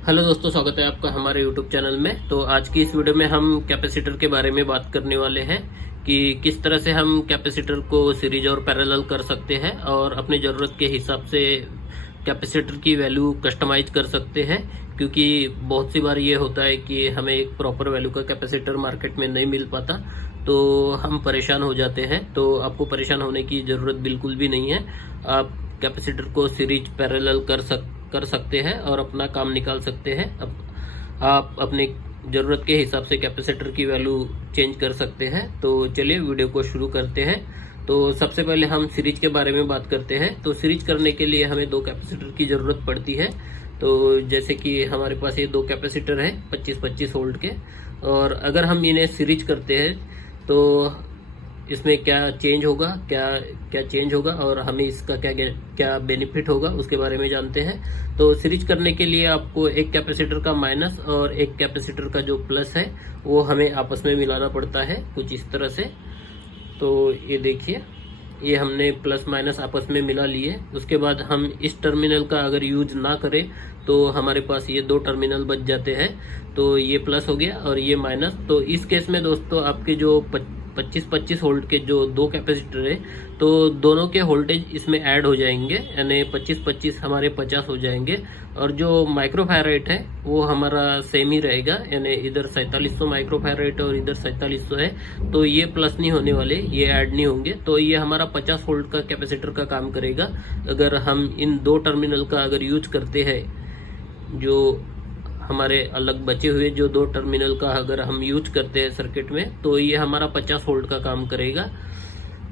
Hello दोस्तों, स्वागत है आपका हमारे यूट्यूब चैनल में। तो आज की इस वीडियो में हम कैपेसिटर के बारे में बात करने वाले हैं कि किस तरह से हम कैपेसिटर को सीरीज और पैरेलल कर सकते हैं और अपनी ज़रूरत के हिसाब से कैपेसिटर की वैल्यू कस्टमाइज कर सकते हैं। क्योंकि बहुत सी बार ये होता है कि हमें एक प्रॉपर वैल्यू का कैपेसिटर मार्केट में नहीं मिल पाता, तो हम परेशान हो जाते हैं। तो आपको परेशान होने की ज़रूरत बिल्कुल भी नहीं है। आप कैपेसिटर को सीरीज पैरेलल कर सकते हैं और अपना काम निकाल सकते हैं। अब आप अपनी ज़रूरत के हिसाब से कैपेसिटर की वैल्यू चेंज कर सकते हैं। तो चलिए वीडियो को शुरू करते हैं। तो सबसे पहले हम सीरीज के बारे में बात करते हैं। तो सीरीज करने के लिए हमें दो कैपेसिटर की ज़रूरत पड़ती है। तो जैसे कि हमारे पास ये दो कैपेसिटर है 25-25 वोल्ट के, और अगर हम इन्हें सीरीज करते हैं तो इसमें क्या चेंज होगा, क्या क्या चेंज होगा और हमें इसका क्या क्या बेनिफिट होगा उसके बारे में जानते हैं। तो सीरीज करने के लिए आपको एक कैपेसिटर का माइनस और एक कैपेसिटर का जो प्लस है वो हमें आपस में मिलाना पड़ता है कुछ इस तरह से। तो ये देखिए, ये हमने प्लस माइनस आपस में मिला लिए। उसके बाद हम इस टर्मिनल का अगर यूज ना करें तो हमारे पास ये दो टर्मिनल बच जाते हैं। तो ये प्लस हो गया और ये माइनस। तो इस केस में दोस्तों आपके जो 25-25 वोल्ट के जो दो कैपेसिटर है, तो दोनों के वोल्टेज इसमें ऐड हो जाएंगे, यानी 25-25 हमारे 50 हो जाएंगे। और जो माइक्रोफैरेट है वो हमारा सेम ही रहेगा, यानी इधर 4700 माइक्रोफैरेट और इधर 4700 है। तो ये प्लस नहीं होने वाले, ये ऐड नहीं होंगे। तो ये हमारा 50 वोल्ट का कैपेसिटर का काम करेगा अगर हम इन दो टर्मिनल का अगर यूज करते हैं। जो हमारे अलग बचे हुए जो दो टर्मिनल का अगर हम यूज करते हैं सर्किट में, तो ये हमारा 50 वोल्ट का काम करेगा।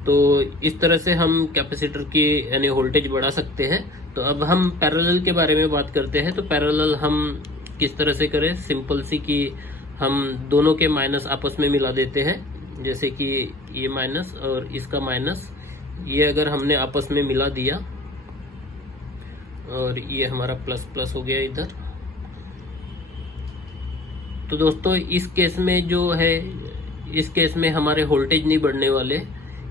तो इस तरह से हम कैपेसिटर की यानी वोल्टेज बढ़ा सकते हैं। तो अब हम पैरेलल के बारे में बात करते हैं। तो पैरेलल हम किस तरह से करें, सिंपल सी कि हम दोनों के माइनस आपस में मिला देते हैं। जैसे कि ये माइनस और इसका माइनस, ये अगर हमने आपस में मिला दिया और ये हमारा प्लस प्लस हो गया इधर। तो दोस्तों इस केस में जो है, इस केस में हमारे वोल्टेज नहीं बढ़ने वाले।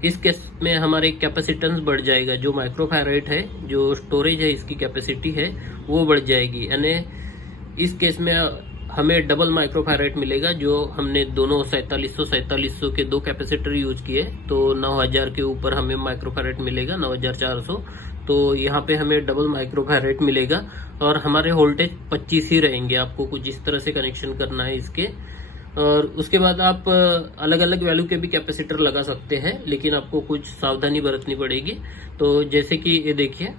इस केस में हमारे कैपेसिटेंस बढ़ जाएगा। जो माइक्रोफैरेट है, जो स्टोरेज है, इसकी कैपेसिटी है वो बढ़ जाएगी। यानी इस केस में हमें डबल माइक्रोफैरेट मिलेगा। जो हमने दोनों 4700 के दो कैपेसिटर यूज किए, तो 9000 के ऊपर हमें माइक्रोफैरेट मिलेगा, 9400। तो यहाँ पे हमें डबल माइक्रोफैरेट मिलेगा और हमारे वोल्टेज 25 ही रहेंगे। आपको कुछ इस तरह से कनेक्शन करना है इसके। और उसके बाद आप अलग अलग वैल्यू के भी कैपेसिटर लगा सकते हैं, लेकिन आपको कुछ सावधानी बरतनी पड़ेगी। तो जैसे कि ये देखिए,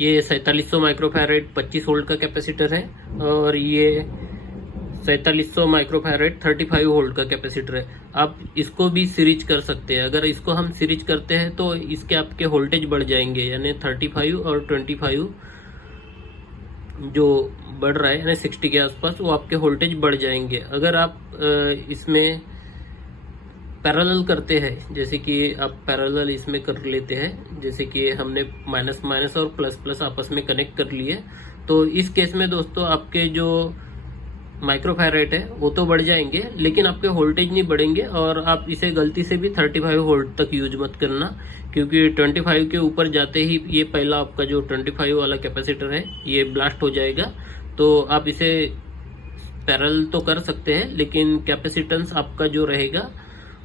ये 4700 माइक्रोफैरेड 25 वोल्ट का कैपेसिटर है और ये 4700 माइक्रोफैरेड 35 वोल्ट का कैपेसिटर है। आप इसको भी सीरीज कर सकते हैं। अगर इसको हम सीरीज करते हैं तो इसके आपके वोल्टेज बढ़ जाएंगे, यानी 35 और 25 जो बढ़ रहा है, यानी 60 के आसपास, वो आपके वोल्टेज बढ़ जाएंगे। अगर आप इसमें पैरेलल करते हैं, जैसे कि आप पैरेलल इसमें कर लेते हैं, जैसे कि हमने माइनस माइनस और प्लस प्लस आपस में कनेक्ट कर लिए, तो इस केस में दोस्तों आपके जो माइक्रोफैरेट है वो तो बढ़ जाएंगे, लेकिन आपके वोल्टेज नहीं बढ़ेंगे। और आप इसे गलती से भी 35 वोल्ट तक यूज मत करना, क्योंकि 25 के ऊपर जाते ही ये पहला आपका जो 25 वाला कैपेसिटर है ये ब्लास्ट हो जाएगा। तो आप इसे पैरेलल तो कर सकते हैं, लेकिन कैपेसिटेंस आपका जो रहेगा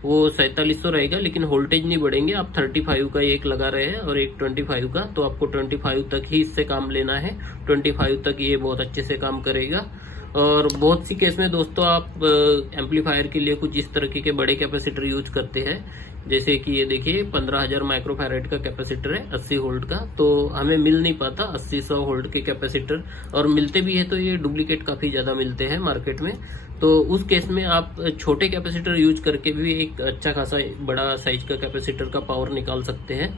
वो 4700 रहेगा, लेकिन वोल्टेज नहीं बढ़ेंगे। आप 35 का एक लगा रहे हैं और एक 25 का, तो आपको 25 तक ही इससे काम लेना है। 25 तक ये बहुत अच्छे से काम करेगा। और बहुत सी केस में दोस्तों आप एम्पलीफायर के लिए कुछ इस तरीके के बड़े कैपेसिटर यूज करते हैं। जैसे कि ये देखिए 15000 माइक्रोफैरेड का कैपेसिटर है 80 वोल्ट का, तो हमें मिल नहीं पाता 80-100 वोल्ट के कैपेसिटर, और मिलते भी है तो ये डुप्लीकेट काफी ज्यादा मिलते हैं मार्केट में। तो उस केस में आप छोटे कैपेसिटर यूज करके भी एक अच्छा खासा बड़ा साइज का कैपेसिटर का पावर निकाल सकते हैं।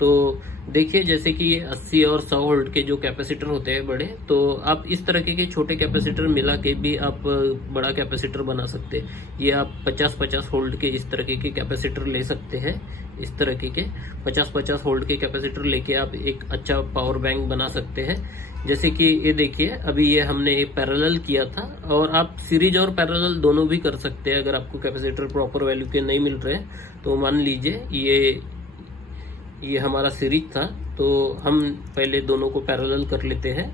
तो देखिए, जैसे कि ये 80 और 100 वोल्ट के जो कैपेसिटर होते हैं बड़े, तो आप इस तरह के छोटे कैपेसिटर मिला के भी आप बड़ा कैपेसिटर बना सकते हैं। ये आप 50-50 वोल्ट के इस तरह के कैपेसिटर ले सकते हैं। इस तरह के 50-50 वोल्ट के कैपेसिटर लेके आप एक अच्छा पावर बैंक बना सकते हैं। जैसे कि ये देखिए, अभी ये हमने एक पैरेलल किया था, और आप सीरीज और पैरेलल दोनों भी कर सकते हैं। अगर आपको कैपेसिटर प्रॉपर वैल्यू के नहीं मिल रहे तो मान लीजिए ये हमारा सीरीज था, तो हम पहले दोनों को पैरेलल कर लेते हैं।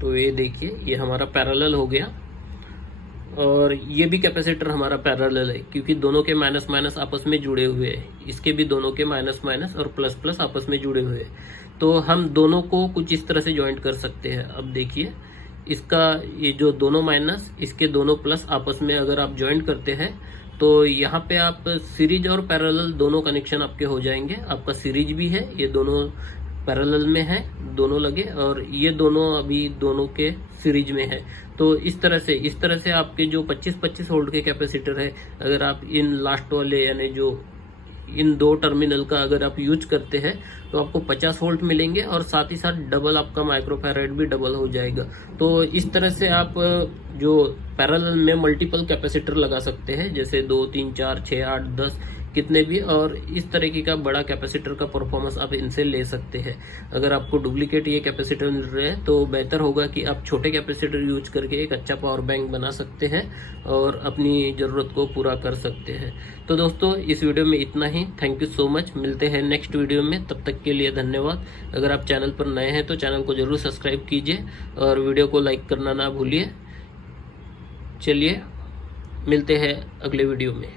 तो ये देखिए ये हमारा पैरेलल हो गया, और ये भी कैपेसिटर हमारा पैरेलल है क्योंकि दोनों के माइनस माइनस आपस में जुड़े हुए हैं। इसके भी दोनों के माइनस माइनस और प्लस प्लस आपस में जुड़े हुए हैं। तो हम दोनों को कुछ इस तरह से ज्वाइंट कर सकते हैं। अब देखिए इसका ये जो दोनों माइनस इसके दोनों प्लस आपस में अगर आप ज्वाइंट करते हैं तो यहाँ पे आप सीरीज और पैरेलल दोनों कनेक्शन आपके हो जाएंगे। आपका सीरीज भी है, ये दोनों पैरेलल में है दोनों लगे, और ये दोनों अभी दोनों के सीरीज में है। तो इस तरह से आपके जो 25-25 वोल्ट के कैपेसिटर है, अगर आप इन लास्ट वाले यानी जो इन दो टर्मिनल का अगर आप यूज करते हैं तो आपको 50 वोल्ट मिलेंगे, और साथ ही साथ डबल आपका माइक्रोफैराड भी डबल हो जाएगा। तो इस तरह से आप जो पैरेलल में मल्टीपल कैपेसिटर लगा सकते हैं, जैसे 2, 3, 4, 6, 8, 10 कितने भी, और इस तरीके का बड़ा कैपेसिटर का परफॉर्मेंस आप इनसे ले सकते हैं। अगर आपको डुप्लीकेट ये कैपेसिटर मिल रहे हैं तो बेहतर होगा कि आप छोटे कैपेसिटर यूज करके एक अच्छा पावर बैंक बना सकते हैं और अपनी ज़रूरत को पूरा कर सकते हैं। तो दोस्तों इस वीडियो में इतना ही। Thank you so much. मिलते हैं नेक्स्ट वीडियो में, तब तक के लिए धन्यवाद। अगर आप चैनल पर नए हैं तो चैनल को जरूर सब्सक्राइब कीजिए और वीडियो को लाइक करना ना भूलिए। चलिए मिलते हैं अगले वीडियो में।